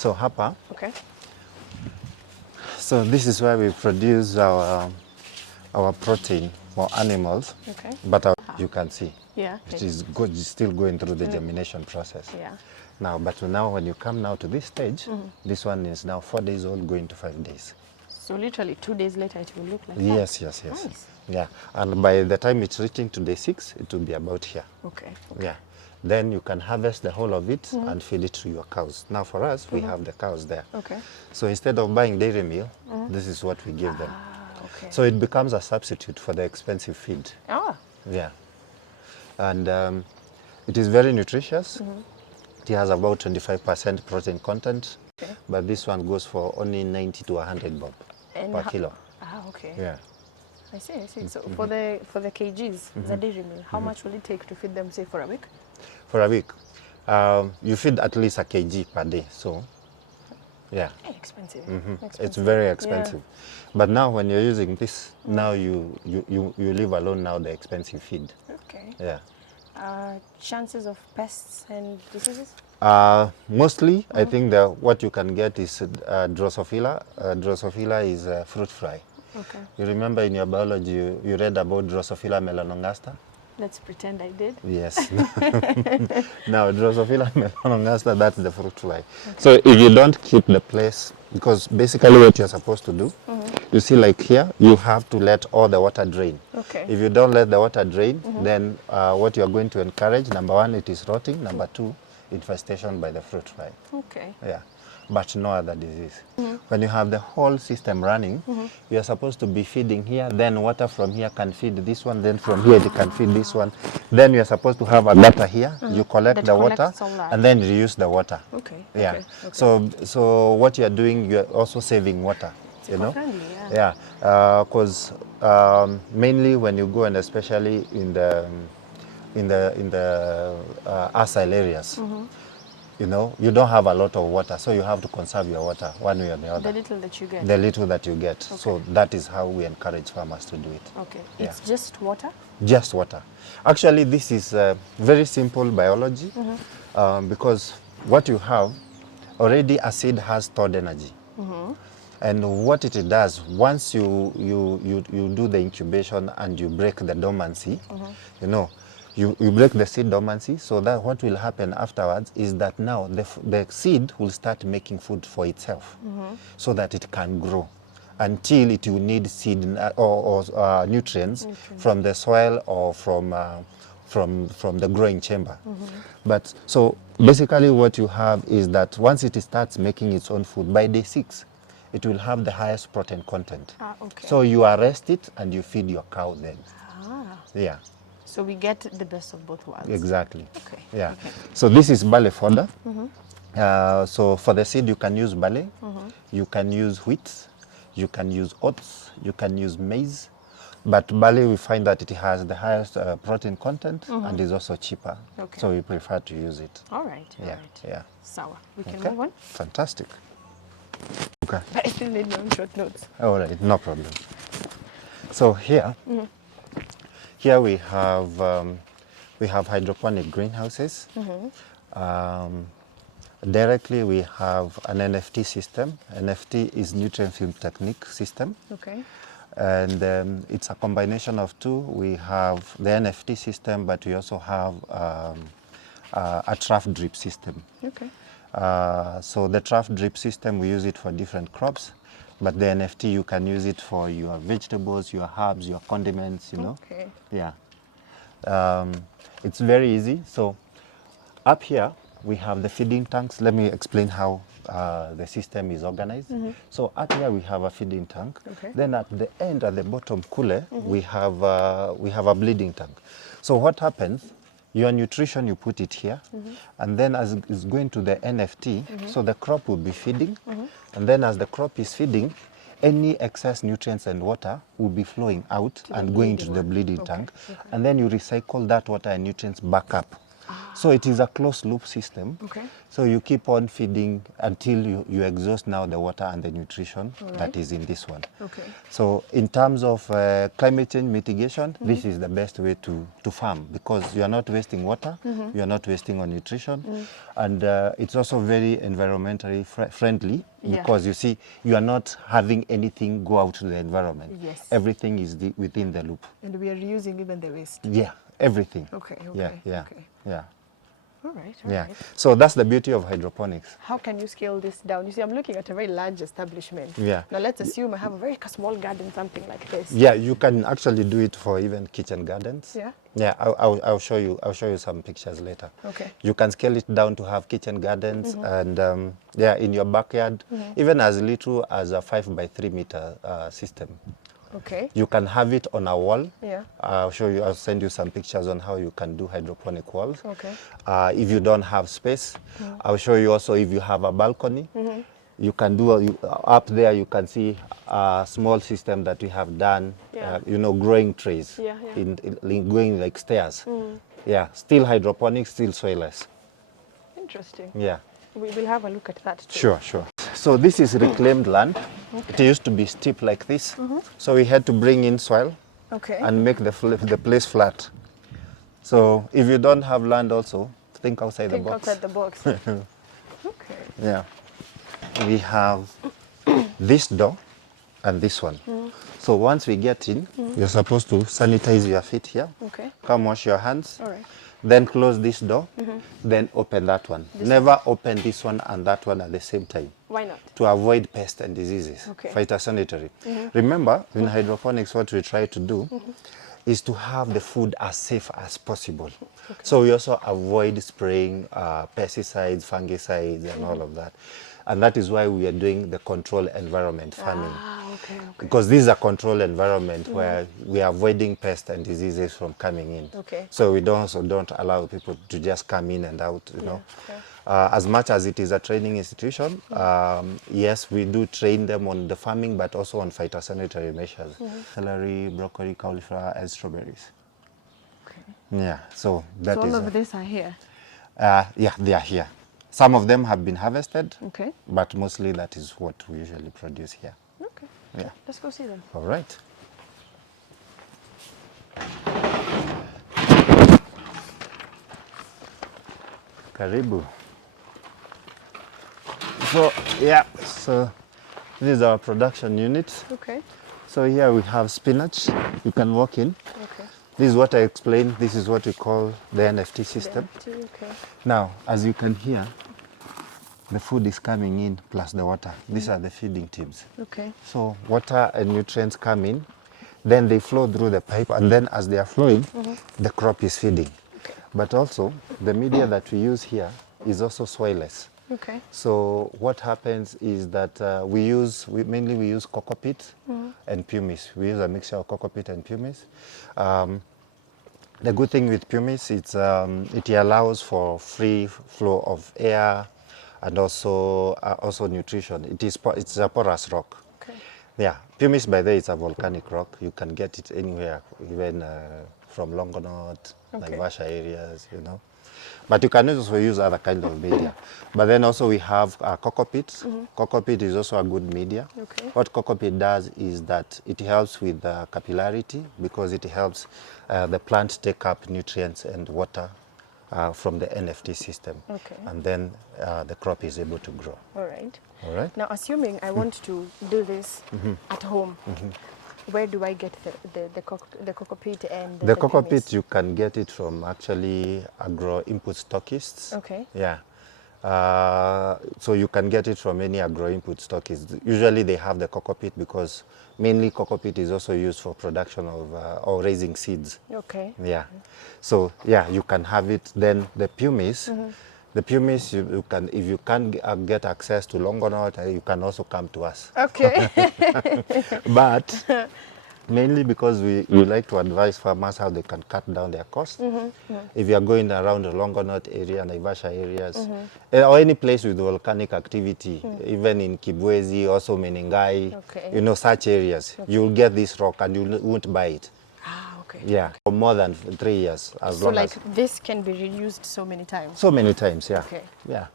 So hapa, Okay. so this is where we produce our protein for animals. Okay. But you can see, Yeah. it is good, still going through the germination process. Yeah. Now, but now when you come now to this stage, this one is now 4 days old, going to 5 days. So literally 2 days later, it will look like that. Yes. Nice. Yeah, and by the time it's reaching to day 6, it will be about here. Okay. Yeah. Then you can harvest the whole of it and feed it to your cows. Now for us, we have the cows there. Okay. So instead of buying dairy meal, this is what we give them. Okay. So it becomes a substitute for the expensive feed. Ah. Yeah. And it is very nutritious. It has about 25% protein content. Okay. But this one goes for only 90 to 100 bob per kilo. Ah, okay. Yeah. I see. So for the kgs, the dairy meal, how much will it take to feed them, say, for a week? For a week, you feed at least a kg per day. So, yeah. Expensive. It's very expensive. But now when you're using this, now you leave alone now the expensive feed. Okay. Yeah. Chances of pests and diseases? Mostly, I think what you can get is Drosophila. Drosophila is fruit fly. Okay. You remember in your biology, you read about Drosophila melanogaster? Let's pretend I did. Yes. Now, Drosophila melanogaster, that's the fruit fly. Okay. So if you don't keep the place, because basically what you're supposed to do, you see like here, you have to let all the water drain. Okay. If you don't let the water drain, then what you're going to encourage, number 1, it is rotting. Number 2, infestation by the fruit fly. Okay. Yeah. But no other disease. When you have the whole system running, you are supposed to be feeding here, then water from here can feed this one, then from here it can feed this one. Then you are supposed to have a gutter here, you collect the water, and then reuse the water. Okay. Yeah. Okay. So what you are doing, you are also saving water. You know? Yeah. Because mainly when you go, and especially in the arsile areas, you know, you don't have a lot of water, so you have to conserve your water one way or the other. The little that you get. The little that you get. Okay. So that is how we encourage farmers to do it. Okay. Yeah. It's just water? Just water. Actually, this is very simple biology because what you have, already a seed has stored energy. And what it does, once you do the incubation and you break the dormancy, you know, you break the seed dormancy, so that what will happen afterwards is that now the seed will start making food for itself so that it can grow until it will need seed or nutrients from the soil or from the growing chamber. But so basically what you have is that once it starts making its own food, by day 6, it will have the highest protein content. Okay. So you arrest it and you feed your cow then. Yeah. So we get the best of both worlds. Exactly. Okay. Yeah. Okay. So this is barley fodder. So for the seed, you can use barley, you can use wheat, you can use oats, you can use maize. But barley, we find that it has the highest protein content and is also cheaper. Okay. So we prefer to use it. All right. Yeah. Yeah. Sour. We can move on. Fantastic. Okay. I still need my own short notes. All right, no problem. So here, here we have hydroponic greenhouses. Directly we have an NFT system. NFT is nutrient film technique system. Okay. And it's a combination of two. We have the NFT system, but we also have a trough drip system. Okay. So the trough drip system, we use it for different crops, but the NFT, you can use it for your vegetables, your herbs, your condiments, you know. Okay. Yeah. It's very easy. So up here, we have the feeding tanks. Let me explain how the system is organized. So up here, we have a feeding tank. Okay. Then at the end, at the bottom cooler, we have a bleeding tank. So what happens? Your nutrition, you put it here, and then as it's going to the NFT, so the crop will be feeding, and then as the crop is feeding, any excess nutrients and water will be flowing out and going to the bleeding tank, and then you recycle that water and nutrients back up So it is a closed loop system. Okay. So you keep on feeding until you exhaust now the water and the nutrition that is in this one. Okay. So in terms of climate change mitigation, this is the best way to farm, because you are not wasting water, you are not wasting on nutrition, and it's also very environmentally friendly, because you see, you are not having anything go out to the environment. Yes. Everything is within the loop. And we are reusing even the waste. Yeah, everything. Okay, Yeah, okay, yeah, okay. yeah. All right, Yeah. right. So that's the beauty of hydroponics. How can you scale this down? You see, I'm looking at a very large establishment. Yeah. Now let's assume I have a very small garden, something like this. Yeah, you can actually do it for even kitchen gardens. Yeah. Yeah, I'll show you. I'll show you some pictures later. Okay. You can scale it down to have kitchen gardens, and yeah, in your backyard, even as little as a 5 by 3 meter system. Okay. You can have it on a wall. Yeah. I'll show you. I'll send you some pictures on how you can do hydroponic walls. Okay. If you don't have space, I'll show you also if you have a balcony. You can do up there. You can see a small system that we have done. Yeah. You know, growing trays. Yeah, yeah. In going like stairs. Yeah, still hydroponics, still soilless. Interesting. Yeah. We will have a look at that too. Sure, sure. So this is reclaimed land. It used to be steep like this. So we had to bring in soil Okay. and make the place flat. So if you don't have land also, think outside the box. outside the box. Okay. Yeah. We have this door and this one. So once we get in, you're supposed to sanitize your feet here. Okay. Come wash your hands. All right. Then close this door. Then open that one. Never open this one and that one at the same time, Why not? to avoid pests and diseases. Okay. Phytosanitary. Remember, in hydroponics, what we try to do is to have the food as safe as possible. Okay. So we also avoid spraying pesticides, fungicides, and all of that. And that is why we are doing the control environment farming. Ah, okay, okay. Because this is a control environment where we are avoiding pests and diseases from coming in. Okay. So we also don't allow people to just come in and out, you know. yeah. As much as it is a training institution, yes, we do train them on the farming, but also on phytosanitary measures. Celery, broccoli, cauliflower, and strawberries. Okay. Yeah, so that So is... all of these are here. yeah, they are here. Some of them have been harvested, Okay. but mostly that is what we usually produce here. Okay. Yeah. Let's go see them. All right. Karibu. So, yeah, so this is our production unit. Okay. So here we have spinach. You can walk in. Okay. This is what I explained. This is what we call the NFT system. Okay. Now, as you can hear, the food is coming in plus the water. These are the feeding tubes. Okay. So water and nutrients come in, then they flow through the pipe, and then as they are flowing, the crop is feeding. Okay. But also, the media that we use here is also soilless. Okay. So what happens is that we mainly use coco peat and pumice. We use a mixture of coco peat and pumice. The good thing with pumice, it allows for free flow of air and also nutrition. It's a porous rock. Okay. Yeah, pumice by the way, it's a volcanic rock. You can get it anywhere, even from Longonot, Okay. Naivasha areas, you know. But you can also use other kind of media. But then also we have coco peat. Coco peat is also a good media. Okay. What coco peat does is that it helps with capillarity, because it helps the plant take up nutrients and water from the NFT system. Okay. And then the crop is able to grow. All right. All right? Now, assuming I want to do this at home, where do I get the coco peat and The coco pumice? peat, you can get it from actually agro input stockists. Okay. Yeah. So you can get it from any agro input stockists. Usually they have the coco peat because mainly coco peat is also used for production of or raising seeds. Okay. Yeah. So yeah, you can have it. Then the pumice. The pumice, you can, if you can't get access to Longonot, you can also come to us. Okay. But mainly because we like to advise farmers how they can cut down their costs. If you are going around the Longonot area, Naivasha areas, or any place with volcanic activity, even in Kibwezi, also Menengai, Okay. you know, such areas, you will get this rock and you won't buy it. Ah, Okay. Yeah, for more than 3 years, as So long like as. this can be reused so many times. So many times, yeah. Okay. Yeah.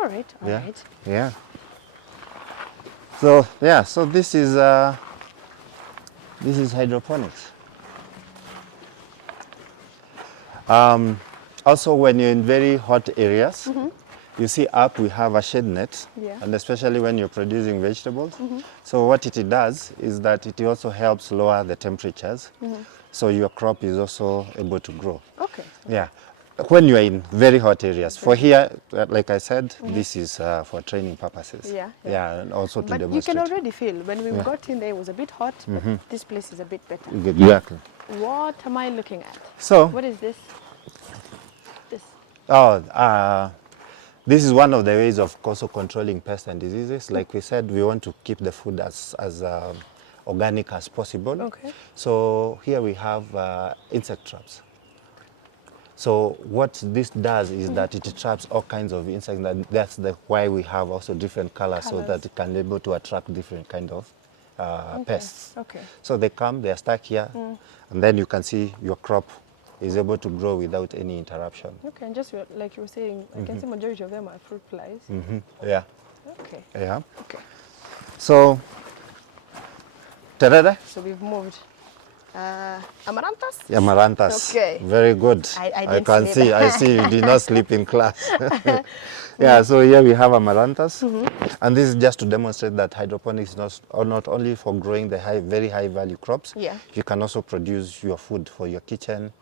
All right. All Yeah. right. Yeah. So yeah, so this is hydroponics. Also, when you're in very hot areas, you see up we have a shade net, Yeah. and especially when you're producing vegetables. So what it does is that it also helps lower the temperatures, so your crop is also able to grow. Okay. Yeah. When you are in very hot areas. For here, like I said, this is for training purposes. Yeah, yeah. Yeah, and also to But you demonstrate. can already feel when we got in there, it was a bit hot, but this place is a bit better. Exactly. What am I looking at? So, What is this? This. this is one of the ways of also controlling pests and diseases. Like we said, we want to keep the food as organic as possible. Okay. So here we have insect traps. So what this does is that it traps all kinds of insects. That's why we have also different colors, so that it can be able to attract different kind of pests. Okay. So they come, they are stuck here, and then you can see your crop is able to grow without any interruption. Okay, and just like you were saying, I can see majority of them are fruit flies. Yeah. Okay. Yeah. Okay. So, ta-da-da. So we've moved. Amaranthus? Amaranthus. Okay. Very good. I I didn't can sleep. see. I see you did not sleep in class. Yeah. So here we have amaranthus, and this is just to demonstrate that hydroponics is not only for growing the very high value crops. Yeah. You can also produce your food for your kitchen,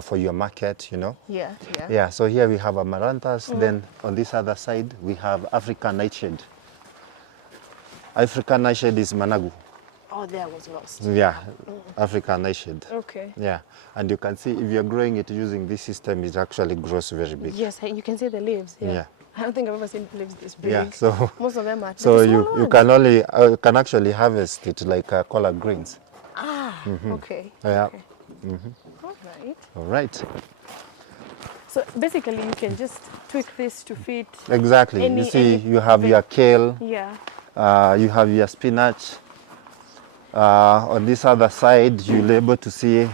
for your market. You know. Yeah, yeah. Yeah. So here we have amaranthus. Then on this other side we have African nightshade. African nightshade is managu. Oh, there was lost. Yeah, African nightshade. Okay. Yeah, and you can see if you're growing it using this system, it actually grows very big. Yes, you can see the leaves. Yeah. Yeah. I don't think I've ever seen leaves this big. Yeah, so most of them are. so the small you ones. can only can actually harvest it like collard greens. Ah. Okay. Yeah. Okay. All right. All right. So basically, you can just tweak this to fit. Exactly. Any- you see, any you have your kale. Yeah. You have your spinach. On this other side, you'll be able to see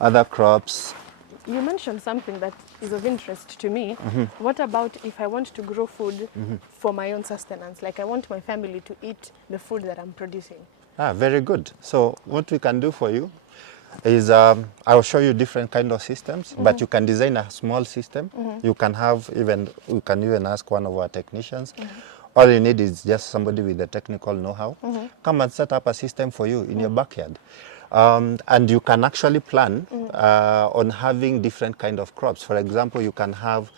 other crops. You mentioned something that is of interest to me. What about if I want to grow food for my own sustenance? Like I want my family to eat the food that I'm producing. Ah, very good. So what we can do for you is I'll show you different kind of systems, but you can design a small system. You can even ask one of our technicians. All you need is just somebody with the technical know-how. Come and set up a system for you in your backyard. And you can actually plan on having different kind of crops. For example, you can have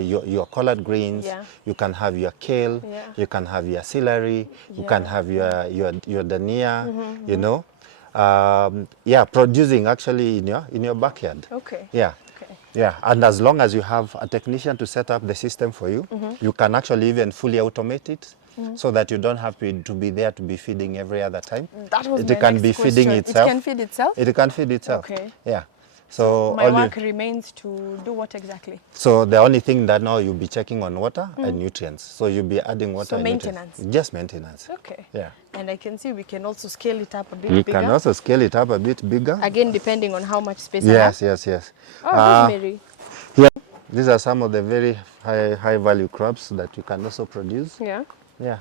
your collard greens, Yeah. you can have your kale, Yeah. you can have your celery, you can have your dania, you know. Yeah, producing actually in your backyard. Okay. Yeah. Okay. Yeah, and as long as you have a technician to set up the system for you, you can actually even fully automate it, so that you don't have to be there to be feeding every other time. That was it my can next be feeding question. itself. It can feed itself? It can feed itself. Okay. Yeah. So My all work remains to do what exactly? so the only thing that now you'll be checking on water and nutrients. So you'll be adding water So and maintenance. nutrients. Just maintenance. Okay. Yeah. And I can see we can also scale it up a bit You bigger. can also scale it up a bit bigger. Again, depending on how much space I Yes, have. yes, yes. Oh, rosemary. Yeah. These are some of the very high value crops that you can also produce. Yeah. Yeah.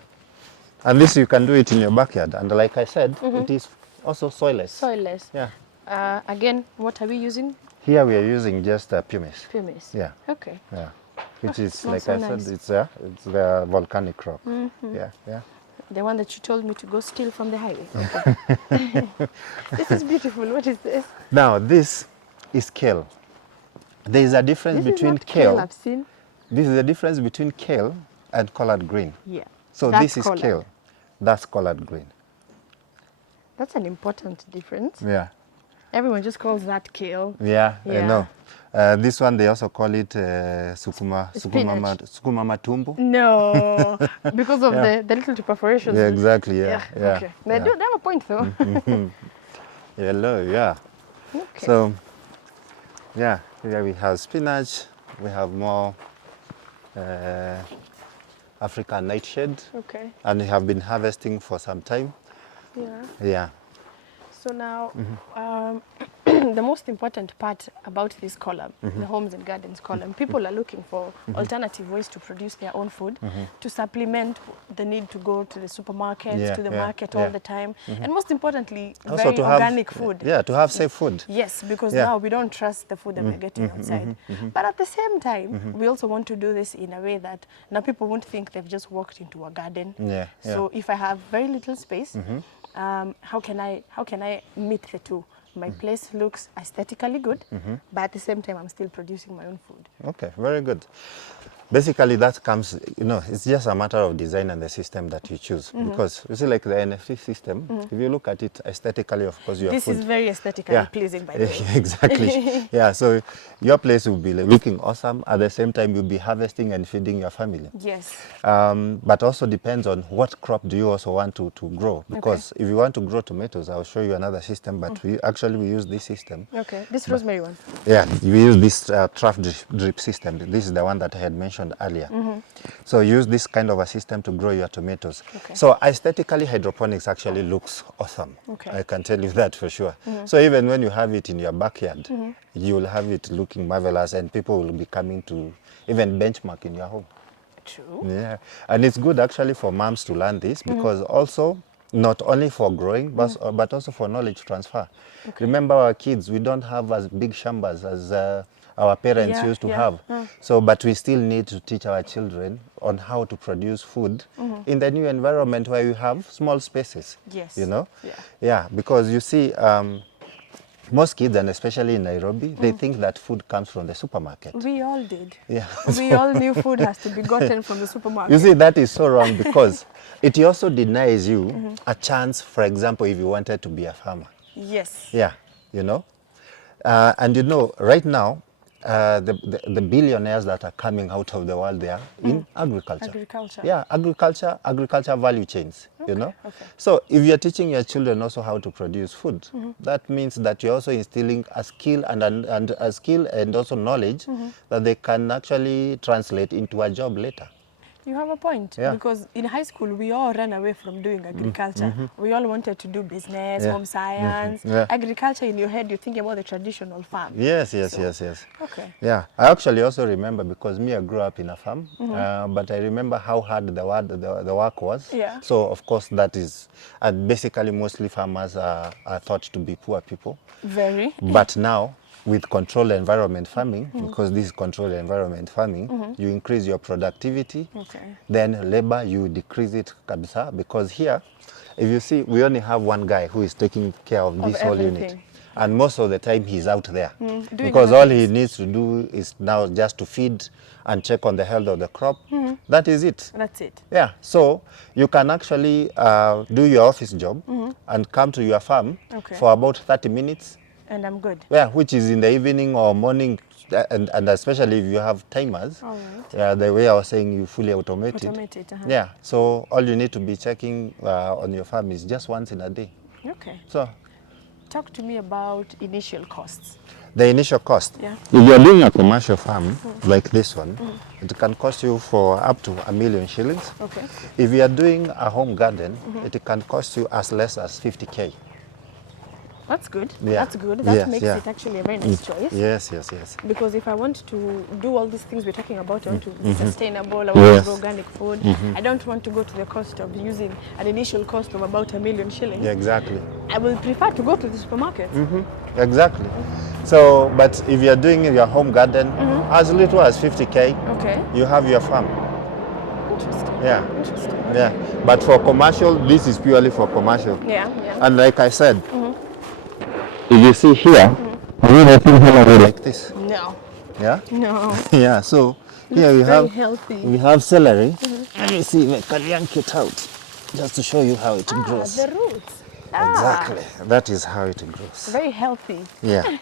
And this you can do it in your backyard. And like I said, it is also soilless. Soilless. Yeah. Again, what are we using? Here we are using just pumice. Pumice. Yeah. Okay. Yeah. Which is, smells like so I nice. said, it's the volcanic crop. Yeah, yeah. The one that you told me to go steal from the highway. Okay. This is beautiful. What is this? Now this is kale. There is a difference This between is not kale I've seen. This is the difference between kale and collard green. Yeah. So That's this is collard. kale. That's collard green. That's an important difference. Yeah. Everyone just calls that kale. Yeah, Yeah. I know. This one they also call it sukuma matumbo. No, because of the little perforations. Yeah, exactly. Yeah, yeah. Okay. They yeah. do. They have a point though. Yellow, yeah. Okay. So, yeah, here we have spinach. We have more African nightshade, Okay. and we have been harvesting for some time. Yeah. Yeah. So now, the most important part about this column, the homes and gardens column, people are looking for alternative ways to produce their own food, to supplement the need to go to the supermarkets, to the market all the time, and most importantly, Also very to organic have, food. Yeah, to have safe food. Yes, because now we don't trust the food that we're getting outside. But at the same time, we also want to do this in a way that now people won't think they've just walked into a garden. Yeah, So if I have very little space, how can I meet the two? My place looks aesthetically good, but at the same time, I'm still producing my own food. Okay, very good. Basically, that comes, it's just a matter of design and the system that you choose. Because you see, like the NFT system, if you look at it aesthetically, of course, your This food. is very aesthetically pleasing, by the way. Exactly. Yeah, so your place will be looking awesome. At the same time, you'll be harvesting and feeding your family. Yes. But also depends on what crop do you also want to grow. Because if you want to grow tomatoes, I'll show you another system, but we use this system. Okay, this rosemary one. Yeah, we use this trough drip system. This is the one that I had mentioned earlier. So use this kind of a system to grow your tomatoes. Okay. So aesthetically, hydroponics actually looks awesome. Okay. I can tell you that for sure. So even when you have it in your backyard, you will have it looking marvelous, and people will be coming to even benchmark in your home. True. Yeah, and it's good actually for moms to learn this, because also not only for growing, but also for knowledge transfer. Okay. Remember, our kids, we don't have as big shambas as our parents used to have. So, but we still need to teach our children on how to produce food in the new environment where you have small spaces. Yes. Yeah, because you see, most kids, and especially in Nairobi, they think that food comes from the supermarket. We all did. Yeah. We all knew food has to be gotten from the supermarket. You see, that is so wrong, because it also denies you a chance, for example, if you wanted to be a farmer. Yes. Yeah, and right now, the billionaires that are coming out of the world, they are in agriculture. Agriculture. Yeah, agriculture value chains, Okay. So if you're teaching your children also how to produce food, that means that you're also instilling a skill and also knowledge that they can actually translate into a job later. You have a point, because in high school, we all ran away from doing agriculture. We all wanted to do business, home science. Agriculture, in your head, you think about the traditional farm. Yes. Okay. Yeah, I actually also remember, because I grew up in a farm, but I remember how hard the work was. Yeah. So, of course, that is, and basically mostly farmers are thought to be poor people. Very. But now, with controlled environment farming, because this is controlled environment farming, you increase your productivity, then labor, you decrease it kabisa, because here, if you see, we only have one guy who is taking care of this whole unit. And most of the time he's out there, because all he needs to do is now just to feed and check on the health of the crop. That is it. That's it. Yeah, so you can actually do your office job and come to your farm for about 30 minutes. And I'm good. Yeah, which is in the evening or morning, and especially if you have timers. All right. Yeah, the way I was saying, you fully automate it. Yeah, so all you need to be checking on your farm is just once in a day. Okay. So, talk to me about initial costs. The initial cost. Yeah. If you're doing a commercial farm like this one, it can cost you for up to 1 million shillings. Okay. If you are doing a home garden, it can cost you as less as 50K. That's good. Yeah. That's good. That makes it actually a very nice choice. Yes. Because if I want to do all these things we're talking about, I want to be sustainable, I want to grow organic food, I don't want to go to the cost of using an initial cost of about 1 million shillings. Yeah, exactly. I will prefer to go to the supermarket. Exactly. So, but if you're doing your home garden, as little as 50K, you have your farm. Interesting. Yeah. Interesting. Yeah. But for commercial, this is purely for commercial. Yeah. And like I said, if you see here, like this. No. Yeah? No. Yeah, so here we have celery. Let me see if I can yank it out, just to show you how it grows. The roots. Exactly. That is how it grows. Very healthy. Yeah.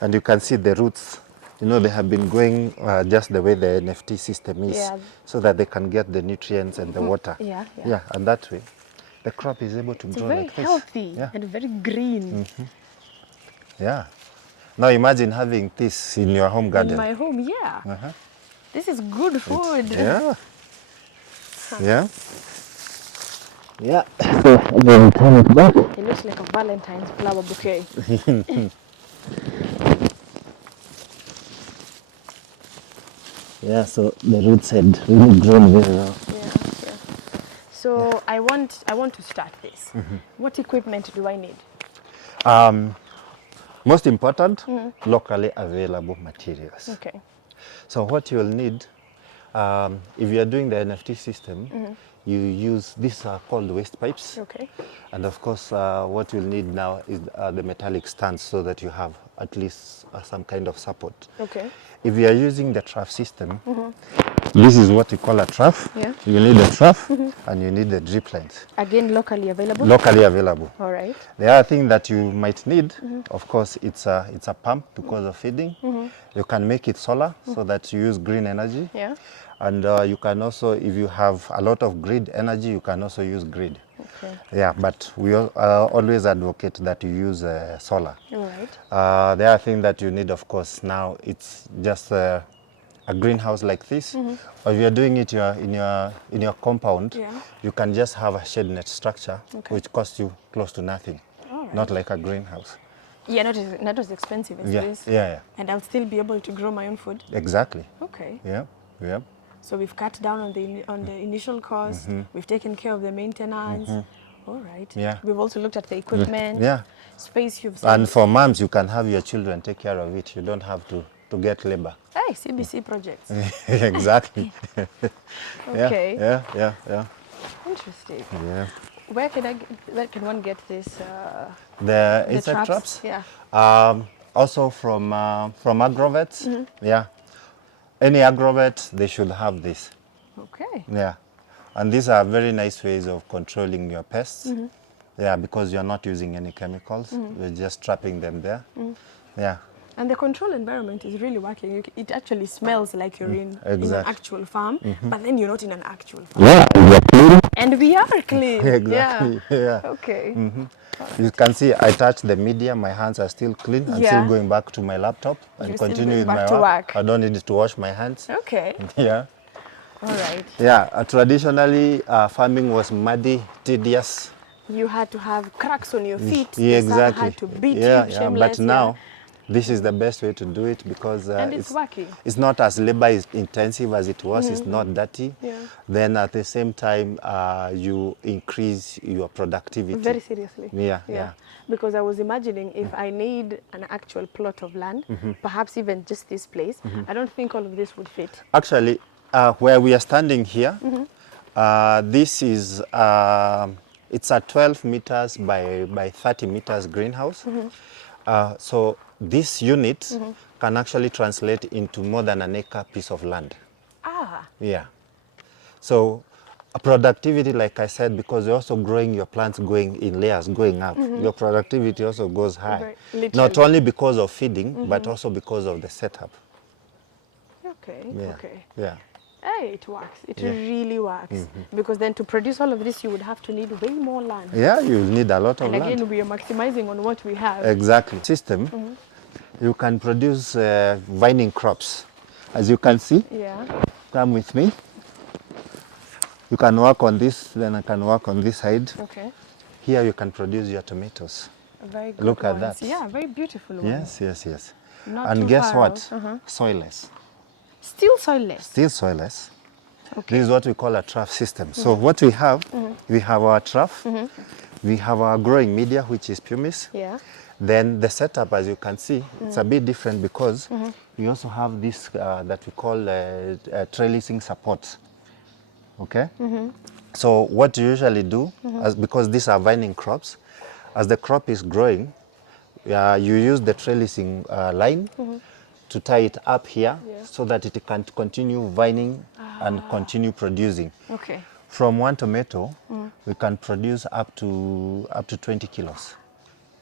And you can see the roots. They have been going just the way the NFT system is, so that they can get the nutrients and the water. Yeah. And that way, the crop is able to grow like this. Very healthy and very green. Yeah. Now imagine having this in your home garden. In my home, yeah. This is good food. Yeah. Yeah. So then turn it back. It looks like a Valentine's flower bouquet. Yeah, so the roots had really grown very well. Yeah, yeah. So I want to start this. What equipment do I need? Most important, locally available materials. Okay. So what you'll need, if you are doing the NFT system, you use, these are called waste pipes. Okay. And of course, what you'll need now is the metallic stands so that you have at least some kind of support. Okay. If you are using the trough system, this is what you call a trough. Yeah. You need a trough and you need the drip lines. Again, locally available? Locally available. All right. The other thing that you might need, of course, it's a pump because of feeding. You can make it solar so that you use green energy. Yeah. And you can also, if you have a lot of grid energy, you can also use grid. Okay. Yeah, but we always advocate that you use solar. All right. The other thing that you need, of course, now it's just a greenhouse like this. Or if you're doing it in your compound, Yeah. you can just have a shade net structure, Okay. which costs you close to nothing. All right. Not like a greenhouse. Yeah, not as expensive as Yeah, this. yeah. And I'll still be able to grow my own food. Exactly. Okay. Yeah, yeah. So we've cut down on the initial cost. We've taken care of the maintenance. All right. Yeah. We've also looked at the equipment. Yeah. Space you've said. And for moms, you can have your children take care of it. You don't have to get labor. Hey, CBC projects. Exactly. Okay. Yeah. Interesting. Yeah. Where can one get this? The The insect traps? traps? Yeah. Also from agrovets. Yeah. Any agrovet, they should have this. Okay. Yeah. And these are very nice ways of controlling your pests. Yeah, because you're not using any chemicals. You're just trapping them there. Yeah. And the control environment is really working. It actually smells like you're in an Exactly. actual farm, but then you're not in an actual farm. Yeah, And we are clean. exactly. Yeah. Yeah. Okay. You can see I touched the media, my hands are still clean. I'm Yeah. still going back to my laptop and You're still continue going with back my to work. I don't need to wash my hands. Okay. Yeah. All right. Yeah, traditionally farming was muddy, tedious. You had to have cracks on your feet. Yeah, The sun exactly. had to beat yeah, you yeah. shameless. But now, this is the best way to do it because And it's working. It's not as labor intensive as it was. It's not dirty. Yeah. Then at the same time, you increase your productivity. Very seriously. Yeah. Because I was imagining if I need an actual plot of land, perhaps even just this place, I don't think all of this would fit. Actually, where we are standing here, this is it's a 12 meters by 30 meters greenhouse. So this unit can actually translate into more than an acre piece of land. Ah. Yeah. So productivity, like I said, because you're also growing your plants going in layers, going up, your productivity also goes high. Literally. Not only because of feeding, but also because of the setup. Okay. Yeah. Okay. Yeah. Hey, it works. It really works. Because then to produce all of this, you would have to need way more land. Yeah, you need a lot of And land. again, we are maximizing on what we have. Exactly. System, you can produce vining crops. As you can see, Yeah. come with me. You can work on this, then I can work on this side. Okay. Here you can produce your tomatoes. Very good Look at ones. that. Yeah, very beautiful ones. Yes. Not And too guess far what? out. Soilless. Still soilless. Still soilless. Okay. This is what we call a trough system. So what we have our trough, we have our growing media, which is pumice. Yeah. Then the setup, as you can see, it's a bit different because we also have this that we call trellising support. Okay? So what you usually do, because these are vining crops, as the crop is growing, you use the trellising line to tie it up here so that it can continue vining and continue producing. Okay. From one tomato, we can produce up to 20 kilos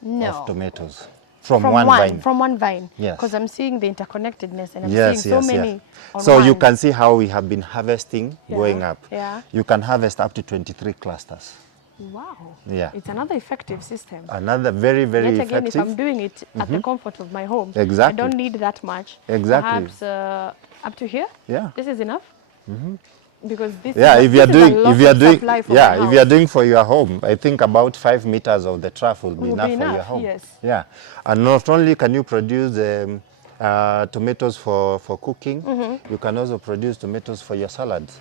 of tomatoes from one vine. From one vine. Yes. Because I'm seeing the interconnectedness and I'm Yes, seeing so yes, many yes. on So you one. can see how we have been harvesting going up. Yeah. You can harvest up to 23 clusters. Wow. Yeah. It's another effective system. Another very, very Yet again, effective. if I'm doing it at the comfort of my home, Exactly. I don't need that much. Exactly. Perhaps up to here? Yeah. This is enough? Because this Yeah, is if you are doing, if you are doing for your home, I think about 5 meters of the trough will be enough for your home. Yes. Yeah, and not only can you produce tomatoes for cooking, you can also produce tomatoes for your salads.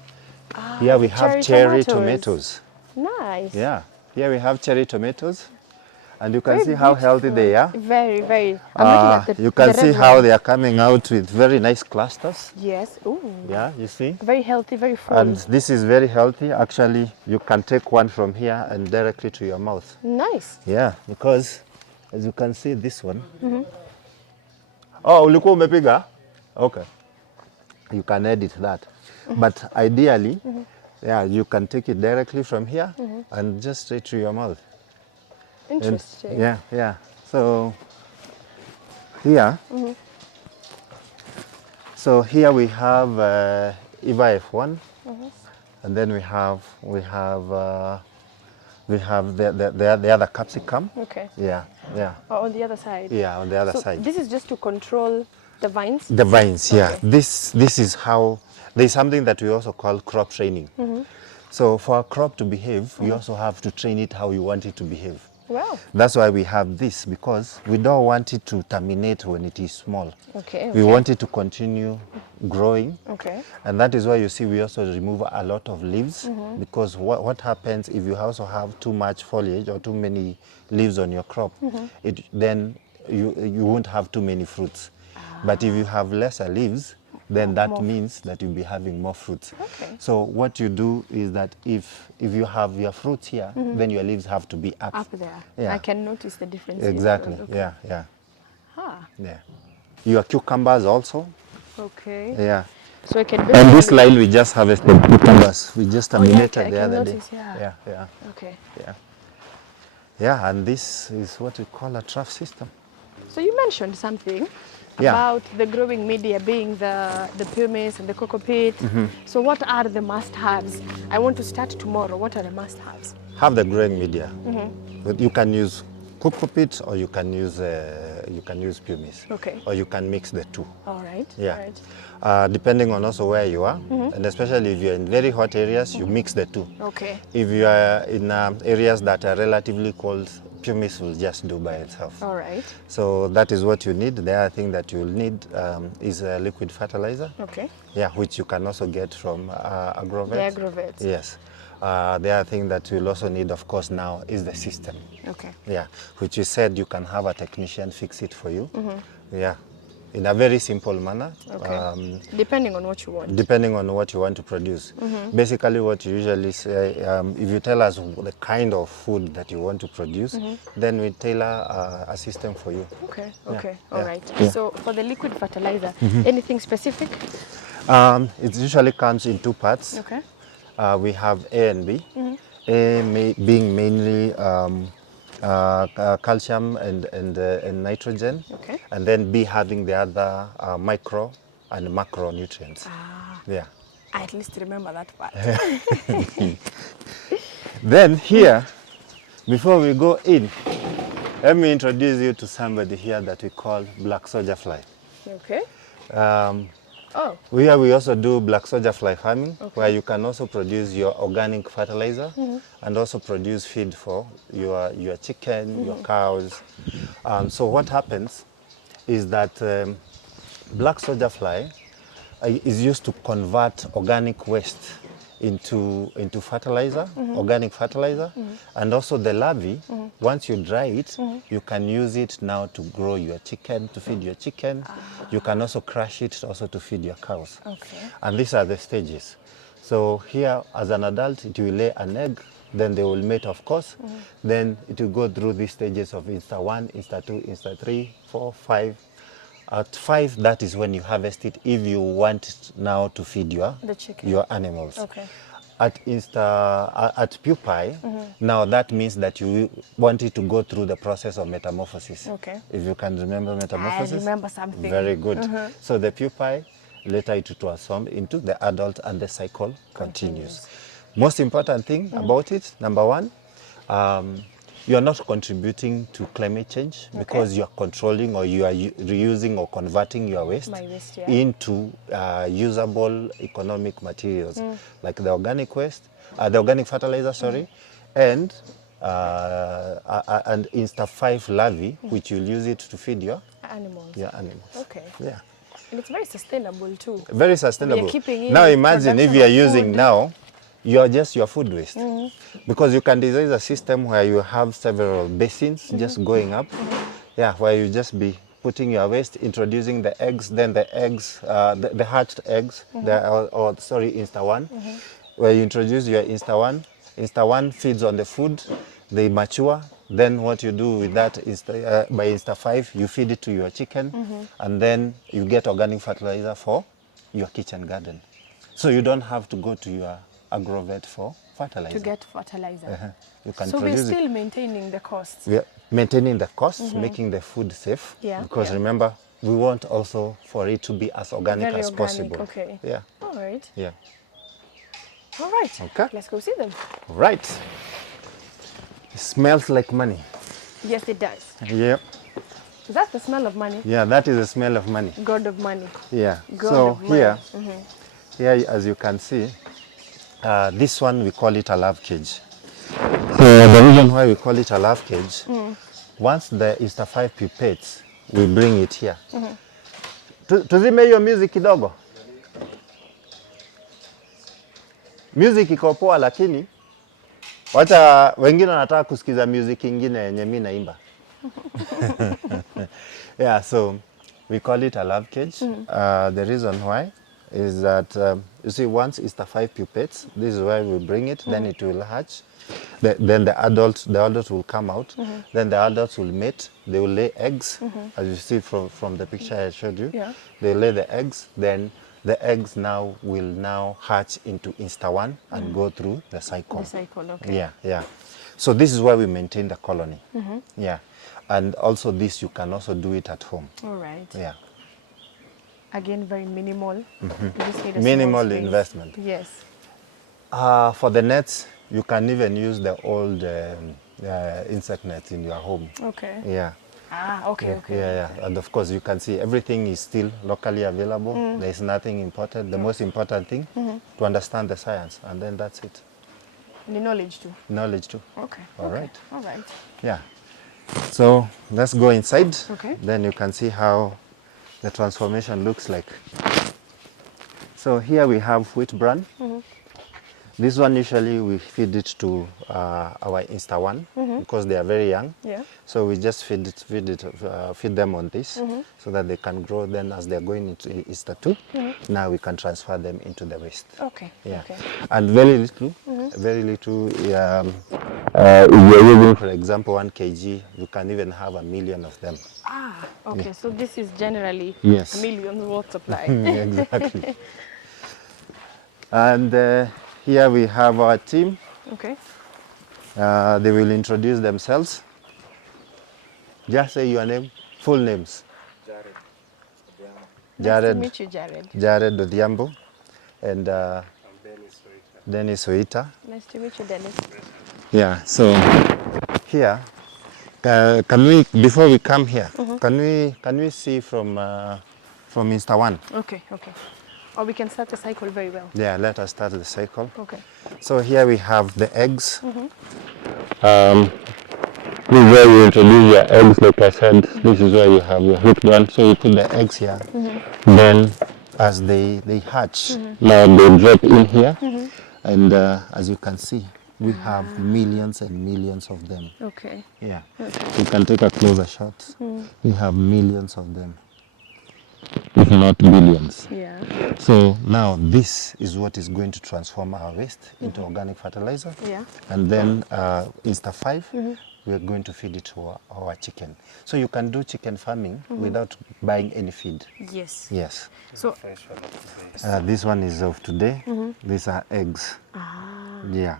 Here we have cherry tomatoes. Nice. Yeah, here we have cherry tomatoes, and you can Very see how healthy beautiful. they are. Very, very. I'm looking at the You can see red how one. they are coming out with very nice clusters. Yes. Ooh. Yeah, you see? Very healthy, very full. And this is very healthy. Actually, you can take one from here and directly to your mouth. Nice. Yeah, because as you can see this one. Oh, ulikuwa umepiga? Okay. You can edit that. But ideally, yeah, you can take it directly from here and just straight to your mouth. Interesting. And, yeah. So here, we have Eva F1, and then we have the other capsicum. Okay. Yeah. Oh, on the other side. Yeah, on the other So side. this is just to control the vines? The vines, yeah. Okay. This is how, there's something that we also call crop training. So for a crop to behave, we also have to train it how you want it to behave. Wow. That's why we have this, because we don't want it to terminate when it is small. Okay. We want it to continue growing. Okay. And that is why you see we also remove a lot of leaves, because what happens if you also have too much foliage or too many leaves on your crop, then you won't have too many fruits. But if you have lesser leaves, then that means that you'll be having more fruits. Okay. So what you do is that if you have your fruits here, then your leaves have to be up. Up there. Yeah. I can notice the difference. Exactly. Okay. Yeah. Ah. Yeah. Your cucumbers also. Okay. Yeah. So I can And this line we just harvested cucumbers. We just terminated the other day. notice, yeah. Yeah. Okay. Yeah, and this is what we call a trough system. So you mentioned something Yeah. about the growing media being the pumice and the cocoa peat. So what are the must-haves? I want to start tomorrow. What are the must-haves? Have the growing media. But you can use cocoa peat or you can use pumice. Okay. Or you can mix the two. All right. Yeah. All right. Depending on also where you are, and especially if you're in very hot areas, you mix the two. Okay. If you are in areas that are relatively cold, pumice will just do by itself. All right. So that is what you need. The other thing that you'll need is a liquid fertilizer. Okay. Yeah, which you can also get from agrovet. The agrovet. Yes. The other thing that you'll also need, of course, now is the system. Okay. Yeah, which you said you can have a technician fix it for you. Yeah, in a very simple manner. Okay. Depending on what you want. Depending on what you want to produce. Basically what you usually say, if you tell us the kind of food that you want to produce, then we tailor a system for you. Okay. Yeah. Okay. All right. Yeah. So for the liquid fertilizer, anything specific? It usually comes in two parts. Okay. We have A and B. A being mainly calcium and nitrogen, Okay. and then B having the other micro and macronutrients. Yeah. I at least remember that part. Then here, before we go in, let me introduce you to somebody here that we call black soldier fly. Okay. Oh. Here we also do black soldier fly farming, where you can also produce your organic fertilizer and also produce feed for your chicken, your cows. So what happens is that black soldier fly is used to convert organic waste into fertilizer, organic fertilizer, and also the larvae, once you dry it, you can use it now to grow your chicken, to feed your chicken. You can also crush it also to feed your cows. Okay. And these are the stages. So here, as an adult, it will lay an egg, then they will mate, of course. Then it will go through these stages of Insta 1, Insta 2, Insta 3, 4, 5. At 5, that is when you harvest it if you want it now to feed your animals. Okay. At pupae, now that means that you want it to go through the process of metamorphosis. Okay. If you can remember metamorphosis. I remember something. Very good. So the pupae, later it will transform into the adult and the cycle continues. Most important thing about it, number one, you are not contributing to climate change because you are controlling or you are reusing or converting your waste, into usable economic materials like the organic waste, the organic fertilizer, sorry, and Insta-5 larvae, which you'll use it to feed your animals. Okay. Yeah. And it's very sustainable too. Very sustainable. Keeping in now imagine if you are using food. now, you're just your food waste. Because you can design a system where you have several basins just going up. Yeah, where you just be putting your waste, introducing the eggs, then the eggs, the hatched eggs, Insta-1, where you introduce your Insta-1. Insta-1 feeds on the food, they mature. Then what you do with that is by Insta-5, you feed it to your chicken, and then you get organic fertilizer for your kitchen garden. So you don't have to go to your agrovet for fertilizer. To get fertilizer. You can so we're produce still maintaining the costs. We are maintaining the costs, making the food safe. Because remember, we want also for it to be as organic as possible. Okay. Yeah. All right. Yeah. All right. Okay. Let's go see them. Right. It smells like money. Yes, it does. Yeah. Is that the smell of money? Yeah, that is the smell of money. God of money. Yeah. God so of money. here, as you can see, this one we call it a love cage. So the reason why we call it a love cage, once the Insta-5 pupates, we bring it here. Tuzime hiyo music kidogo. Music iko poa, lakini wacha wengine wanataka kusikiza music ingine yenye mimi naimba. Yeah, so we call it a love cage. The reason why is that you see, once Insta-5 pupates, this is where we bring it, then it will hatch. Then the adult will come out. Then the adults will mate. They will lay eggs, as you see from the picture I showed you. Yeah. They lay the eggs. Then the eggs will hatch into Insta-1 and go through the cycle. The cycle, okay. Yeah, yeah. So this is why we maintain the colony. Yeah, and also this you can also do it at home. All right. Yeah. Again, very minimal. You just need a Minimal small space. investment. Yes. For the nets, you can even use the old insect nets in your home. Okay. Yeah. Ah, okay, okay. Yeah. And of course, you can see everything is still locally available. There is nothing imported. The most important thing, to understand the science, and then that's it. The knowledge too. Knowledge too. Okay. All okay. right. All right. Yeah. So let's go inside. Okay. Then you can see how the transformation looks like. So here we have wheat bran. This one usually we feed it to our Insta-1 because they are very young. Yeah. So we just feed them on this so that they can grow. Then as they are going into Insta-2, now we can transfer them into the waste. Okay. Yeah. Okay. And very little. If you're using, for example, 1 kg, you can even have 1 million of them. Ah, okay. So this is generally Yes. a million watt supply. Exactly. And here we have our team. Okay. They will introduce themselves. Just say your name, full names. Jared. Nice to meet you, Jared. Jared Odhiambo. And Dennis Oita. Nice to meet you, Dennis. Yeah, so here, can we, before we come here, can we see from Insta-1? Okay, okay. Or we can start the cycle very well. Yeah, let us start the cycle. Okay. So here we have the eggs. This is where you introduce your eggs, like I said. This is where you have your hooked one. So you put the eggs here. Then as they hatch, now they drop in here. And as you can see, we have millions and millions of them. Okay. Yeah. Okay. You can take a closer shot. We have millions of them, if not billions. Yeah. So now this is what is going to transform our waste into organic fertilizer. Yeah. And then Insta-5, we are going to feed it to our chicken. So you can do chicken farming without buying any feed. Yes. Yes. So This one is of today. These are eggs. Yeah.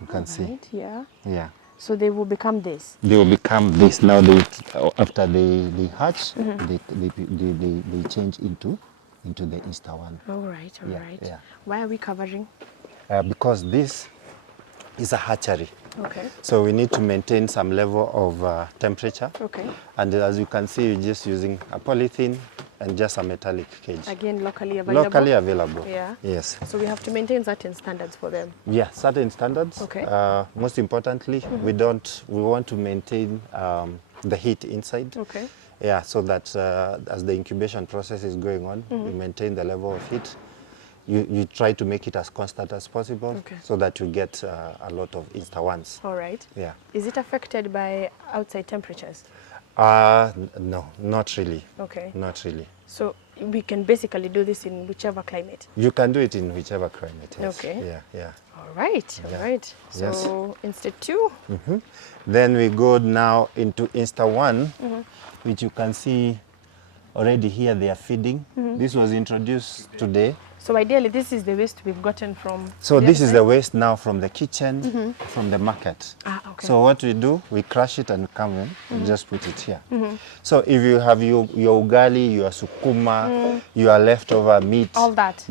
You can see. right, yeah. Yeah. So they will become this. They will become this. Now after they hatch, they change into the Insta-1. All right, all Yeah, right. yeah. Why are we covering? Because this is a hatchery. Okay. So we need to maintain some level of temperature. Okay. And as you can see, you're just using a polythene and just a metallic cage. Again, locally available? Locally available. Yeah. Yes. So we have to maintain certain standards for them? Yeah, certain standards. Okay. Most importantly, we want to maintain the heat inside. Okay. Yeah, so that as the incubation process is going on, you maintain the level of heat. You try to make it as constant as possible, Okay. so that you get a lot of Insta-1s. All right. Yeah. Is it affected by outside temperatures? No, not really. Okay. Not really. So we can basically do this in whichever climate? You can do it in whichever climate, yes. Okay. Yeah, yeah. All right, Yeah. all right. So Yes. instead 2. Then we go now into Insta-1, which you can see already here they are feeding. This was introduced today. So ideally, this is the waste we've gotten from. So the this is outside? the waste now from the kitchen, from the market. Ah, okay. So what we do, we crush it and come in and just put it here. So if you have your ugali, your sukuma, your leftover meat, All that.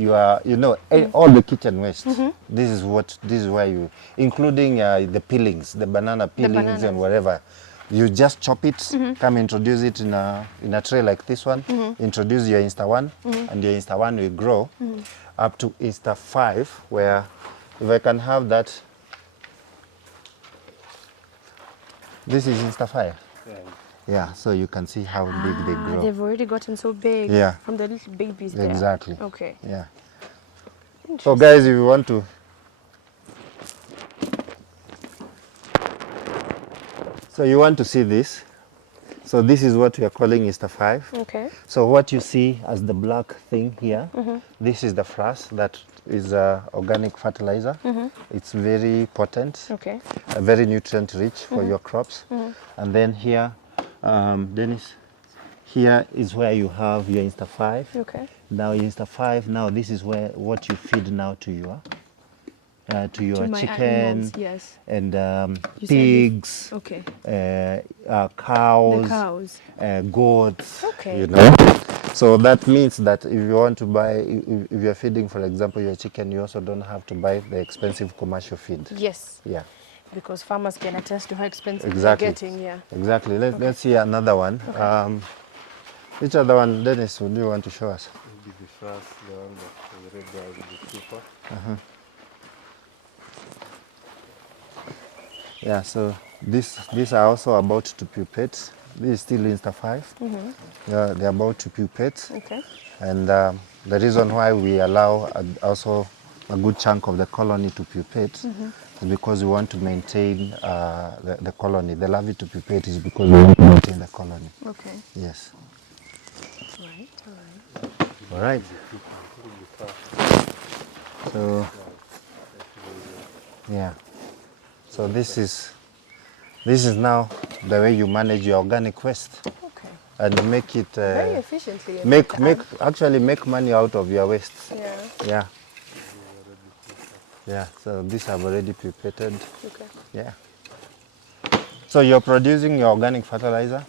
all the kitchen waste. This is where you, including the peelings, the banana peelings bananas. and whatever. You just chop it, come introduce it in a tray like this one, introduce your Insta-1, and your Insta-1 will grow up to Insta-5, where if I can have that, this is Insta-5. Yeah, so you can see how big they grow. They've already gotten so big. Yeah. From the little babies there. Exactly. Okay. Yeah. So guys, if you want to, see this, so this is what we are calling Insta-5. Okay. So what you see as the black thing here, this is the frass, that is organic fertilizer. It's very potent, Okay. very nutrient rich for your crops. And then here, Dennis, here is where you have your Insta-5. Okay. Now Insta-5, now this is what you feed now to your To my chicken animals, yes. and You said pigs, Okay. cows, The cows. goats, Okay. So that means that if you want to buy, if you're feeding, for example, your chicken, you also don't have to buy the expensive commercial feed. Yes. Yeah, Because farmers can attest to how expensive exactly. they're getting, yeah. Exactly. Let's see another one. Okay. Which other one, Dennis, would you want to show us? Maybe the first, the one that the red guy with the super. Yeah, so these are also about to pupate. This is still Insta-5. Yeah, they're about to pupate. Okay. And the reason why we allow also a good chunk of the colony to pupate is because we want to maintain the colony. The larvae to pupate is because we want to maintain the colony. Okay. Yes. Right, All right. So, yeah. So this is now the way you manage your organic waste, Okay. and you make it Very efficiently. actually make money out of your waste. Yeah. Yeah. Yeah. So these have already pupated. Okay. Yeah. So you're producing your organic fertilizer.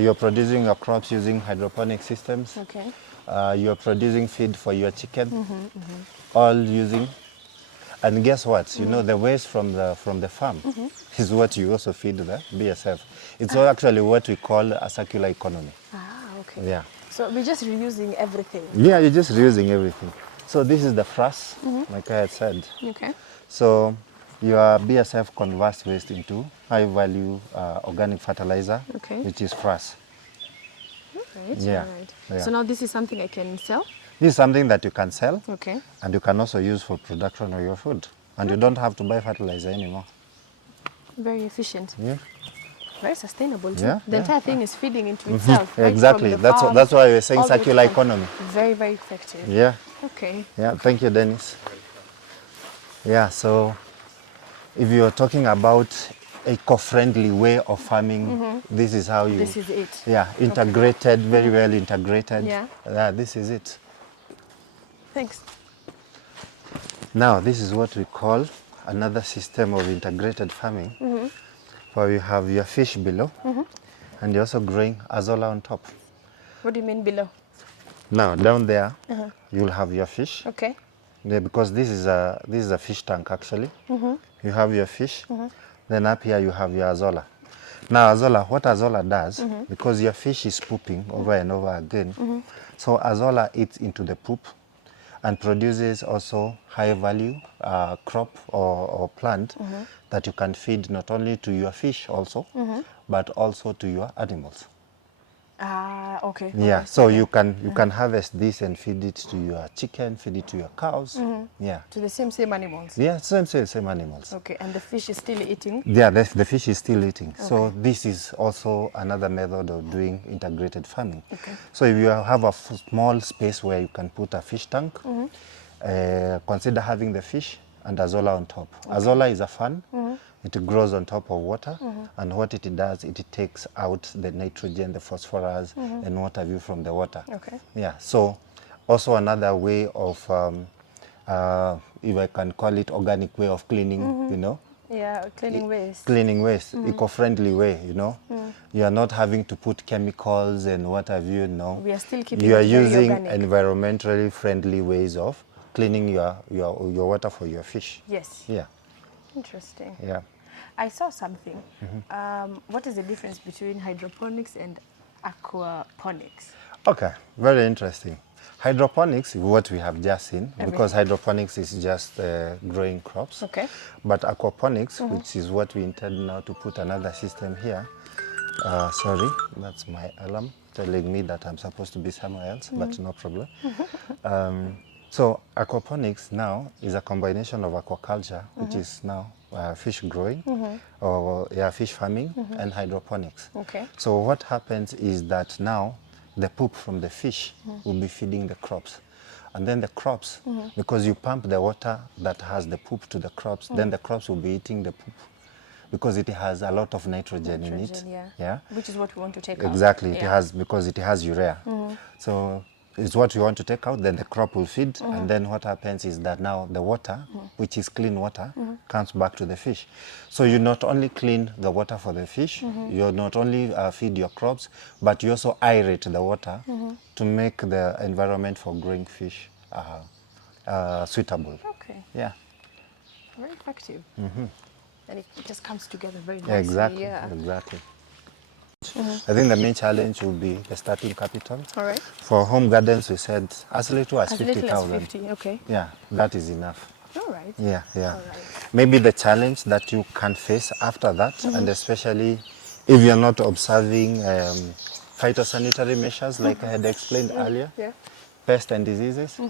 You're producing your crops using hydroponic systems. Okay. You're producing feed for your chicken, all using. And guess what? You know, the waste from the farm is what you also feed the BSF. It's all actually what we call a circular economy. Ah, okay. Yeah. So we're just reusing everything. Yeah, you're just reusing everything. So this is the frass, like I had said. Okay. So your BSF converts waste into high-value organic fertilizer, Okay. which is frass. Right. Yeah. Right. Yeah. So now this is something I can sell? This is something that you can sell, Okay. and you can also use for production of your food. And you don't have to buy fertilizer anymore. Very efficient. Yeah. Very sustainable too. Yeah, The yeah. entire thing is feeding into itself. Right? Exactly. From the farm That's why we're saying all the way to circular farm. economy. Very, very effective. Yeah. Okay. Yeah. Thank you, Dennis. Yeah. So, if you're talking about eco-friendly way of farming, this is how you. This is it. Yeah. Integrated, very well integrated. Yeah. Yeah. This is it. Thanks. Now, this is what we call another system of integrated farming, where you have your fish below, and you're also growing azolla on top. What do you mean below? Now, down there, you'll have your fish. Okay. Yeah, because this is a fish tank actually. You have your fish, then up here you have your azola. Now azola, what azola does, because your fish is pooping over and over again, so azola eats into the poop and produces also high value crop or plant that you can feed not only to your fish also, but also to your animals. Ah, okay. Yeah, okay. so Okay. you can harvest this and feed it to your chicken, feed it to your cows. Yeah. To the same animals. Yeah, same animals. Okay, and the fish is still eating. Yeah, the fish is still eating. So this is also another method of doing integrated farming. Okay. So if you have a small space where you can put a fish tank, consider having the fish and azola on top. Azola is a fern. It grows on top of water, and what it does, it takes out the nitrogen, the phosphorus, and what have you from the water. Okay. Yeah, so also another way of, if I can call it organic way of cleaning, you know, Yeah, cleaning waste. cleaning waste, eco-friendly way, you know. You are not having to put chemicals and what have you, no. We are still keeping You are it very using organic. environmentally friendly ways of cleaning your water for your fish. Yes. Yeah, Interesting. yeah. I saw something. What is the difference between hydroponics and aquaponics? Okay, very interesting. Hydroponics is what we have just seen, because hydroponics is just growing crops. Okay. But aquaponics, which is what we intend now to put another system here. Sorry, that's my alarm telling me that I'm supposed to be somewhere else, but no problem. So aquaponics now is a combination of aquaculture, which is now fish growing, or fish farming, and hydroponics. Okay. So what happens is that now the poop from the fish will be feeding the crops. And then the crops, because you pump the water that has the poop to the crops, then the crops will be eating the poop because it has a lot of nitrogen in it. Yeah. Which is what we want to take out. Exactly, it Yeah. has, because it has urea. So it's what you want to take out, then the crop will feed, and then what happens is that now the water, which is clean water, comes back to the fish. So you not only clean the water for the fish, you not only feed your crops, but you also aerate the water to make the environment for growing fish suitable. Okay. Yeah. Very effective. And it just comes together very nicely. Exactly. Yeah. Exactly. I think the main challenge will be the starting capital. All right. For home gardens, we said as little as As little as 50,000. 50, okay. Yeah, that is enough. All right. Yeah, yeah. All right. Maybe the challenge that you can face after that, and especially if you're not observing phytosanitary measures like I had explained earlier, Yeah. pests and diseases.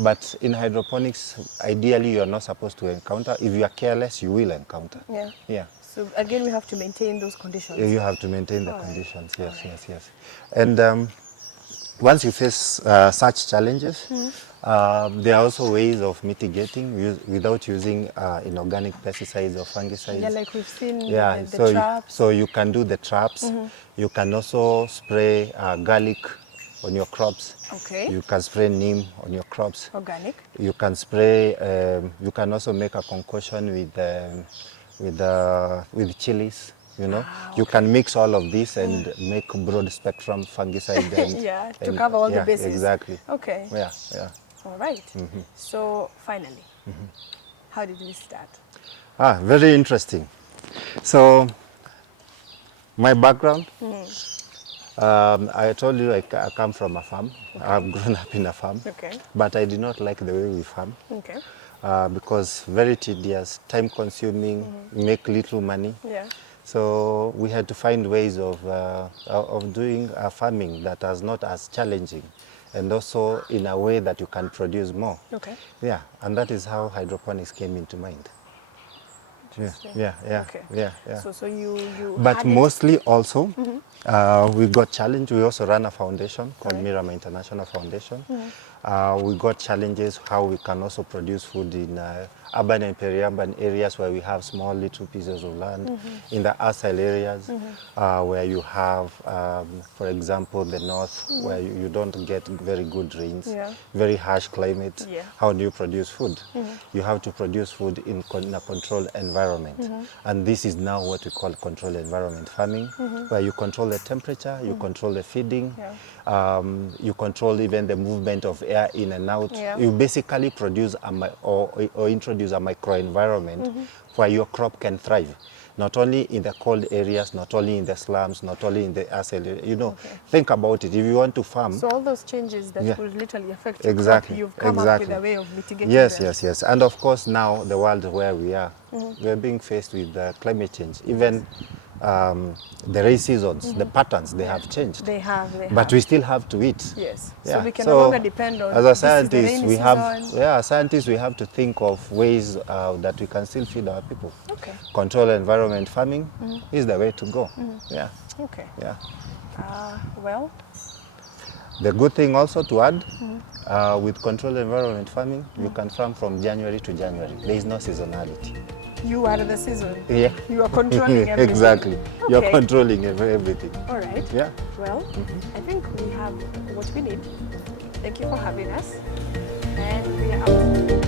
But in hydroponics, ideally you're not supposed to encounter. If you are careless, you will encounter. Yeah. Yeah. So again, we have to maintain those conditions. You have to maintain the conditions, yes, yes, yes. And once you face such challenges, there are also ways of mitigating without using inorganic pesticides or fungicides. Yeah, like we've seen Yeah, the so traps. so you can do the traps. You can also spray garlic on your crops. Okay. You can spray neem on your crops. Organic. You can spray. You can also make a concoction with chilies. You know, you can mix all of this and make broad spectrum fungicide. And, Yeah, to cover all the bases. Exactly. Okay. Yeah, yeah. All right. So finally, how did we start? Very interesting. So, my background, I told you I come from a farm. I've grown up in a farm. Okay. But I did not like the way we farm Okay. because very tedious, time consuming, make little money. Yeah. So we had to find ways of doing farming that is not as challenging, and also in a way that you can produce more. Okay. Yeah, and that is how hydroponics came into mind. Yeah, Okay. yeah. So you. But had it- mostly also, we got challenged. We also run a foundation called Miramar International Foundation. We got challenges how we can also produce food in urban and peri-urban areas where we have small little pieces of land, in the arsile areas where you have, for example, the north where you don't get very good rains, very harsh climate. Yeah. How do you produce food? You have to produce food in a controlled environment. And this is now what we call controlled environment farming, where you control the temperature, you control the feeding, You control even the movement of air in and out. Yeah. You basically produce or introduce a microenvironment where your crop can thrive. Not only in the cold areas, not only in the slums, not only in the acid, you know, think about it. If you want to farm, So all those changes that Yeah. could literally affect your exactly, crop, you've come up with a way of mitigating Yes, them. yes, yes. And of course, now the world where we are, we're being faced with climate change. Even the rain seasons, the patterns, they have changed. They have. But we still have to eat. Yes. Yeah. So we can no longer depend on as a this is the scientist, rainy we have, season. as scientists, we have to think of ways that we can still feed our people. Okay. Control environment farming is the way to go. Yeah, Okay. yeah. Well, The good thing also to add, with controlled environment farming, you can farm from January to January. There is no seasonality. you are the season. Yeah. You are controlling everything. Exactly. You're Okay. controlling everything. All right. Yeah. Well, I think we have what we need. Thank you for having us. And we are out.